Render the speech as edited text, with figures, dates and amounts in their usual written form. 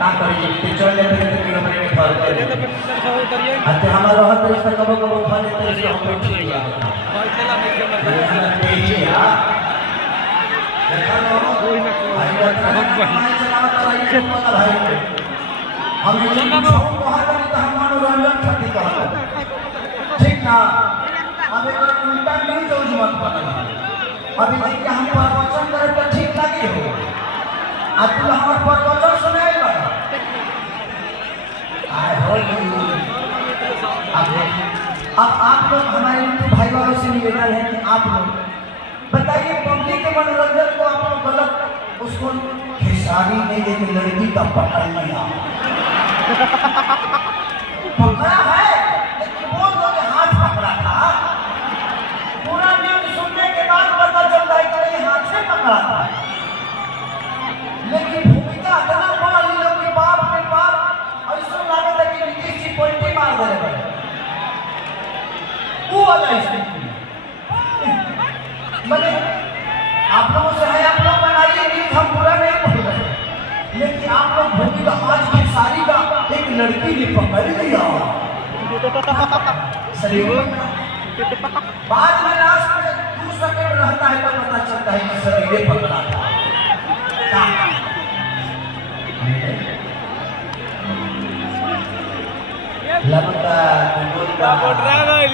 का करिए कि चल ले फिर किलोमीटर में फल करे अच्छा हमारा रहत है इसका कब कब फल देते हैं हम लोग ठीक है भाई चला नहीं के मत देखिए देखा लो भाई बहुत भाई हम ये बाहर का तो हम मनोरंजन करती कहते ठीक ना अब एक उल्टा नहीं जो मत पता अभी जी के हम प्रवचन करे तो ठीक लगी हो आज तू हमार प्रवचन सुनाई बा आए हो अब आप लोग हमारे भाई वालों से निवेदन है कि आप लोग बताइए पब्लिक के मनोरंजन को आप लोग गलत उसको खेसारी ने एक लड़की का पकड़ लिया पकड़ा है लेकिन बोल दो कि हाथ पकड़ा था पूरा न्यूज सुनने के बाद पता चलता है कि हाथ से पकड़ा था लेकिन भूमिका इतना बड़ा ली लोग के बाप ऐसा लगा था कि नीतीश जी पलटी मार दे रहे वो वाला स्थिति मैंने आप लोगों से है आप लोग बनाइए न्यूज हम पूरा नहीं बोल रहे लेकिन आप लोग भूमिका आज की सारी का एक लड़की ने पकड़ लिया बाद में लास्ट में 2 सेकंड रहता है तो पता चलता है कि शरीर पकड़ा था लगता है